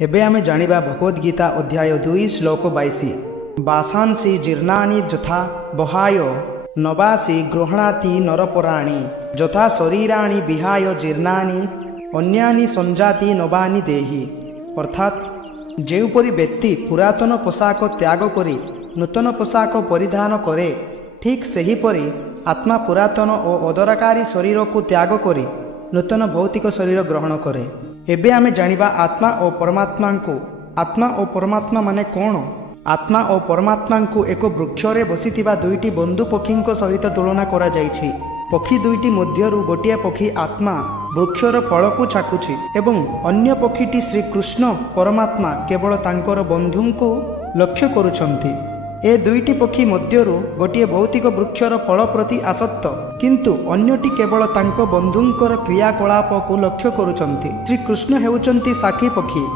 एबे आमे जानिबा भगवद गीता अध्याय 2 श्लोक 22। बासांसि जीर्णानि यथा बहाय नवासि गृह्णाति नरपराणि यथा शरीराणि विहाय जीर्णानि अन्यानि संजाति नवानि देहि। अर्थात जेउपरि व्यक्ति पुरातन पोशाक त्याग करी नूतन पोशाक परिधान करे, ठीक सेहीपरि आत्मा पुरातन और अदरकारी शरीर को त्याग करी नूतन भौतिक शरीर ग्रहण करे। एबे आमे जानिबा आत्मा और परमात्मा को। आत्मा और परमात्मा माने कौन? आत्मा और परमात्मा को एक वृक्षरे बसिथिबा दुईटी बंधु पक्षी सहित तुलना करा जायछि। पक्षी दुईटी मध्यरु गोटिए पक्षी आत्मा वृक्षर फल को चाकुछि एवं अन्य पक्षीटी श्रीकृष्ण परमात्मा केवल तांकर बंधु को लक्ष्य करुछंती। ए दुईटी पक्षी मध्यरु गोटिए भौतिक वृक्षर फल प्रति आसक्त, किंतु अन्यटी केवल तांको बंधुंकर क्रियाकलाप को लक्ष्य करुछंती। श्रीकृष्ण हेउचंती साखी पक्षी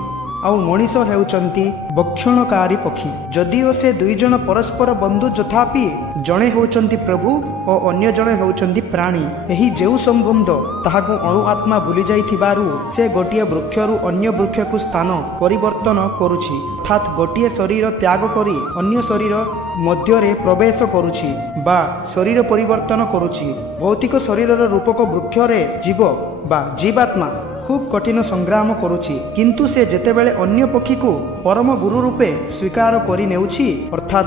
आउ मनीष हेउचंती भक्षणकारी पक्षी। जदिओ से दुई जन परस्पर बंधु तथापि जणे हेउचंती प्रभु और अन्य जणे हेउचंती प्राणी। एही जेउ संबंध ताहाको अणु आत्मा भूली जाइथिबारु से गोटिए वृक्षरु अन्य वृक्ष को स्थान परिवर्तन करुछि, अर्थात गोटिए शरीर त्याग करी अन्य शरीर मध्यरे प्रवेश करुछि बा शरीर परिवर्तन करुछि। भौतिक शरीरर रूपक वृक्षरे जीव बा जीवात्मा खूब कठिन संग्राम करुछि, किंतु से जेतेबेले अन्य पक्षी को परम गुरु रूपे स्वीकार करि नेउछि, अर्थात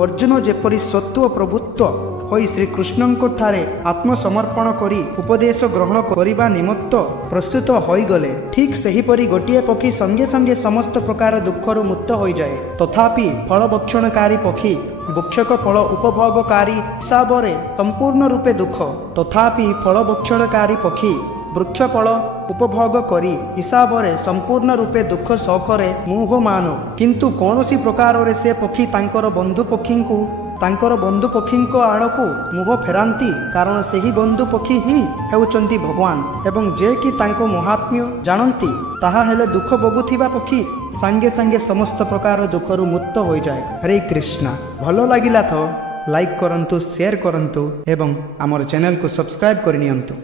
अर्जुन जेपरि सत्व प्रभुत्व होई श्रीकृष्णଙ୍କ ठारे आत्मसमर्पण करी उपदेश ग्रहण करिबा निमित्त प्रस्तुत होई गले, ठीक सेहीपरि गोटिए पक्षी संगे संगे समस्त प्रकार दुखरु मुक्त होई जाए। तथापि फल भक्षणकारी पक्षी वृक्षक फल उपभोगकारी हिसाबरे संपूर्ण रूपे दुख, तथापि फल भक्षणकारी पक्षी वृक्ष फल उपभोग करी हिसाबरे संपूर्ण रूपे दुख सौखरे मोहमान, किंतु कौनसी प्रकार रे से पक्षी तांकर बंधु पक्षी आड़कू मुह फेरांती, कारण सेही बंधु पक्षी ही हेउचंती भगवान एवं जे कि तांको महात्म्य जानती ताहा हेले दुख भोगुथिबा पक्षी संगे संगे समस्त प्रकार दुखरु मुक्त हो जाए। हरे कृष्णा। भलो लागिला तो लाइक करंतु, शेयर करंतु एवं आमर चैनल को सब्सक्राइब करनियंतु।